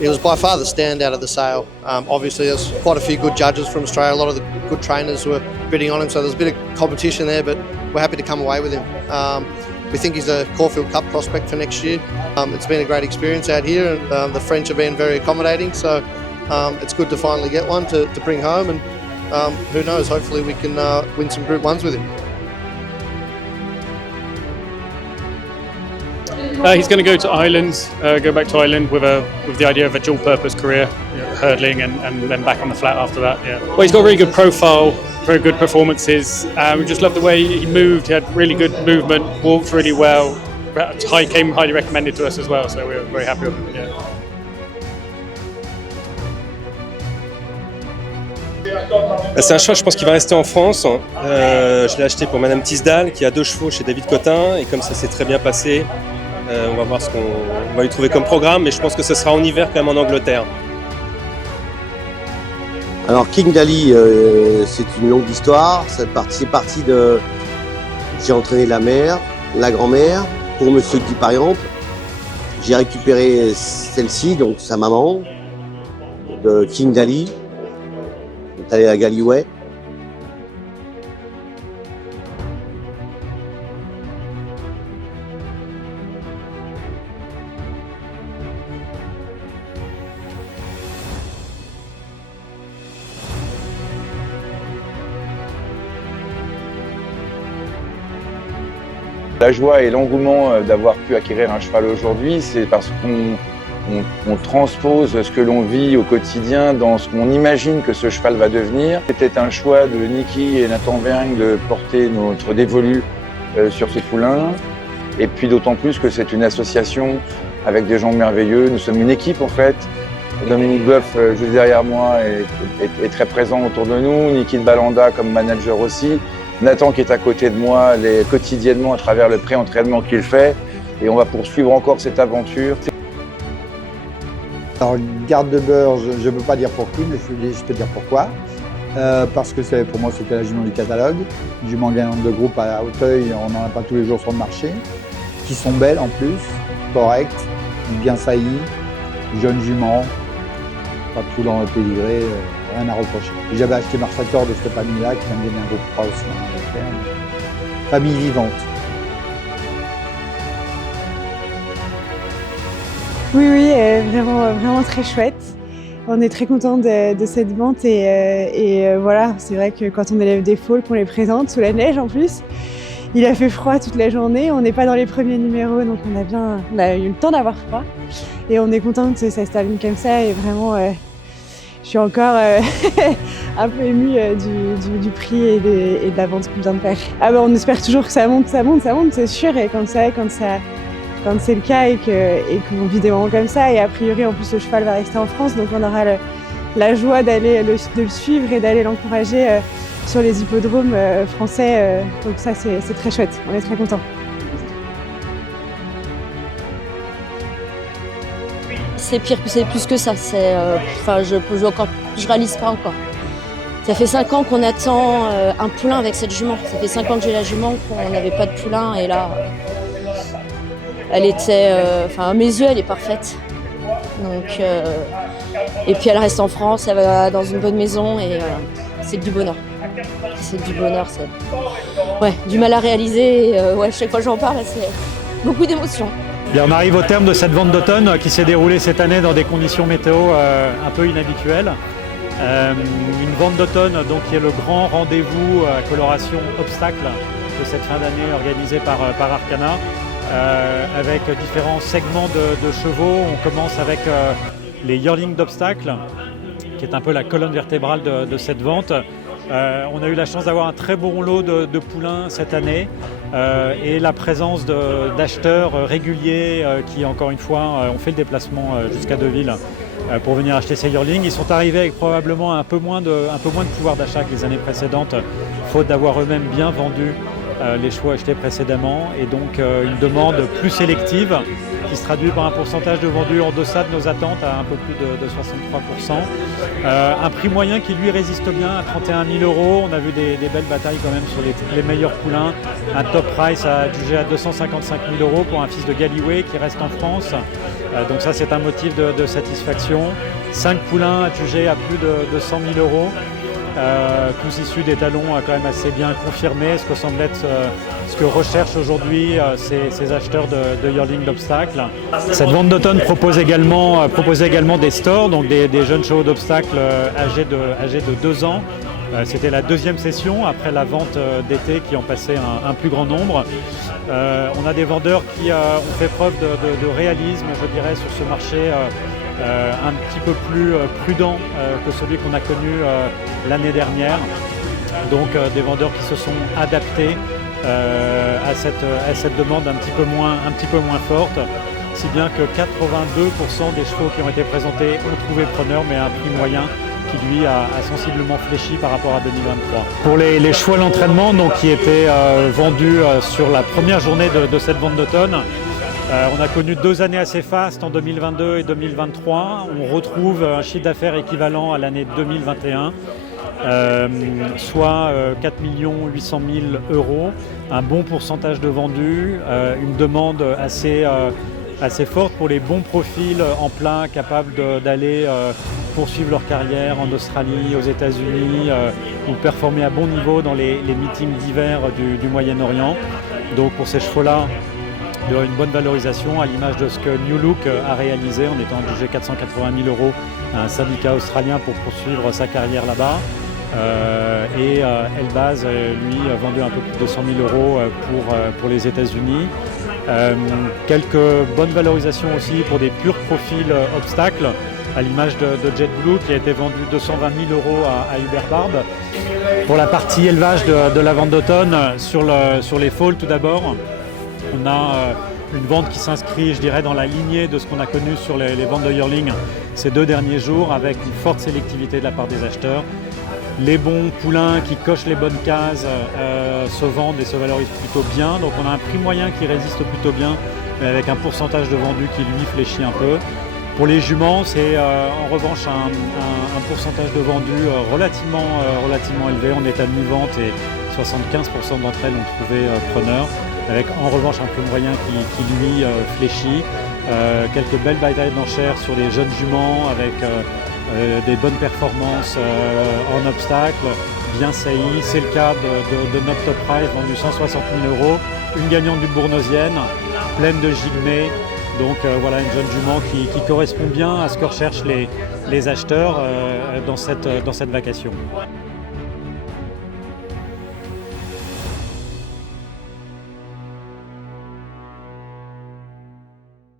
It was by far the standout of the sale. Obviously, there's quite a few good judges from Australia, a lot of the good trainers who were bidding on him, so there's a bit of competition there, but we're happy to come away with him. We think he's a Caulfield Cup prospect for next year. It's been a great experience out here, and the French have been very accommodating, so it's good to finally get one to bring home, and who knows, hopefully we can win some Group 1s with him. He's going to go to Ireland, go back to Ireland with the idea of a dual-purpose career, hurdling and then back on the flat after that. Yeah. Well, he's got a really good profile, very good performances. We just love the way he moved. He had really good movement, walked really well. Came highly recommended to us as well, so we're very happy with him. Yeah. C'est un cheval, je pense qu'il va rester en France. Je l'ai acheté pour Madame Tisdale, qui a 2 chevaux chez David Cotin, et comme ça s'est très bien passé, on va voir ce qu'on va lui trouver comme programme, mais je pense que ce sera en hiver quand même en Angleterre. Alors King Dali, c'est une longue histoire. C'est parti de... J'ai entraîné la mère, la grand-mère, pour Monsieur Guy par exemple. J'ai récupéré celle-ci, donc sa maman, de King Dali. On est allé à Galway. La joie et l'engouement d'avoir pu acquérir un cheval aujourd'hui, c'est parce qu'on transpose ce que l'on vit au quotidien dans ce qu'on imagine que ce cheval va devenir. C'était un choix de Niki et Nathan Vergne de porter notre dévolu sur ce poulain. Et puis d'autant plus que c'est une association avec des gens merveilleux. Nous sommes une équipe en fait. Dominique Boeuf, juste derrière moi, est très présent autour de nous. Niki de Balanda comme manager aussi. Nathan qui est à côté de moi quotidiennement à travers le pré-entraînement qu'il fait. Et on va poursuivre encore cette aventure. Alors, garde de beurre, je ne peux pas dire pour qui, mais je peux dire pourquoi. Parce que pour moi, c'était la jument du catalogue. Jument gagnante de groupe à Hauteuil, on n'en a pas tous les jours sur le marché. Qui sont belles en plus, correctes, bien saillies, jeunes juments, pas tout dans le pédigré, rien à reprocher. J'avais acheté Marsator de cette famille-là, qui vient de gagner un groupe 3 aussi en Angleterre. Famille vivante. Oui, vraiment très chouette. On est très contents de cette vente et voilà, c'est vrai que quand on élève des foals, qu'on les présente sous la neige en plus, il a fait froid toute la journée. On n'est pas dans les premiers numéros, donc on a eu le temps d'avoir froid. Et on est content que ça se termine comme ça et vraiment, je suis encore un peu émue du prix et de la vente qu'on vient de faire. Ah bah, on espère toujours que ça monte, c'est sûr, et quand c'est le cas et qu'on vit des moments comme ça, et a priori en plus le cheval va rester en France, donc on aura la joie de le suivre et d'aller l'encourager sur les hippodromes français, donc ça c'est très chouette, on est très contents. C'est pire, c'est plus que ça, je réalise pas encore. Ça fait 5 ans qu'on attend un poulain avec cette jument, ça fait 5 ans que j'ai la jument, qu'on n'avait pas de poulain, et là... Elle était, à mes yeux, elle est parfaite. Donc, et puis elle reste en France, elle va dans une bonne maison et c'est du bonheur. C'est du bonheur, c'est du mal à réaliser. Chaque fois que j'en parle, c'est beaucoup d'émotions. Bien, on arrive au terme de cette vente d'automne qui s'est déroulée cette année dans des conditions météo un peu inhabituelles. Une vente d'automne donc qui est le grand rendez-vous coloration obstacle de cette fin d'année organisée par Arcana. Avec différents segments de chevaux. On commence avec les yearlings d'obstacles, qui est un peu la colonne vertébrale de cette vente. On a eu la chance d'avoir un très bon lot de poulains cette année et la présence d'acheteurs réguliers qui, encore une fois, ont fait le déplacement jusqu'à Deauville pour venir acheter ces yearlings. Ils sont arrivés avec probablement un peu moins de pouvoir d'achat que les années précédentes, faute d'avoir eux-mêmes bien vendu les chevaux achetés précédemment, et donc une demande plus sélective qui se traduit par un pourcentage de vendus en deçà de nos attentes à un peu plus de 63%. Un prix moyen qui lui résiste bien à 31 000 €. On a vu des belles batailles quand même sur les meilleurs poulains. Un top price adjugé à 255 000 € pour un fils de Gallyway qui reste en France. Donc ça c'est un motif de satisfaction. 5 poulains adjugés à plus de 100 000 €. Tous issus des talons quand même assez bien confirmés, ce que semble être ce que recherchent aujourd'hui ces acheteurs de yearling d'obstacles. Cette vente d'automne proposait également des stores, donc des jeunes chevaux d'obstacles âgés de 2 ans. C'était la deuxième session après la vente d'été qui en passait un plus grand nombre. On a des vendeurs qui ont fait preuve de réalisme, je dirais, sur ce marché un petit peu plus prudent que celui qu'on a connu l'année dernière. Donc des vendeurs qui se sont adaptés à cette demande un petit peu moins forte, si bien que 82% des chevaux qui ont été présentés ont trouvé preneur, mais à un prix moyen qui lui a sensiblement fléchi par rapport à 2023. Pour les chevaux à l'entraînement, donc, qui étaient vendus sur la première journée de cette vente d'automne, on a connu 2 années assez fastes en 2022 et 2023. On retrouve un chiffre d'affaires équivalent à l'année 2021, soit 4 800 000 €, un bon pourcentage de vendus, une demande assez forte pour les bons profils en plein, capables d'aller poursuivre leur carrière en Australie, aux États-Unis, ou performer à bon niveau dans les meetings d'hiver du Moyen-Orient. Donc pour ces chevaux-là, il y aura une bonne valorisation à l'image de ce que New Look a réalisé en étant adjugé 480 000 € à un syndicat australien pour poursuivre sa carrière là-bas. Et Elbaz, lui, a vendu un peu plus de 100 000 € pour les États-Unis. Quelques bonnes valorisations aussi pour des purs profils obstacles, à l'image de JetBlue qui a été vendu 220 000 € à Hubert Barbe. Pour la partie élevage de la vente d'automne, sur les foals tout d'abord, on a une vente qui s'inscrit, je dirais, dans la lignée de ce qu'on a connu sur les ventes de yearling ces 2 derniers jours, avec une forte sélectivité de la part des acheteurs. Les bons poulains qui cochent les bonnes cases se vendent et se valorisent plutôt bien. Donc on a un prix moyen qui résiste plutôt bien, mais avec un pourcentage de vendus qui lui fléchit un peu. Pour les juments, c'est en revanche un pourcentage de vendus relativement élevé. On est à mi-vente et 75% d'entre elles ont trouvé preneur, avec en revanche un prix moyen qui lui fléchit. Quelques belles batailles d'enchères sur les jeunes juments avec des bonnes performances en obstacle, bien saillies. C'est le cas de notre top price vendu 160 000 €, une gagnante du Bournosienne, pleine de gigmées. Donc voilà une jeune jument qui correspond bien à ce que recherchent les acheteurs dans cette vacation.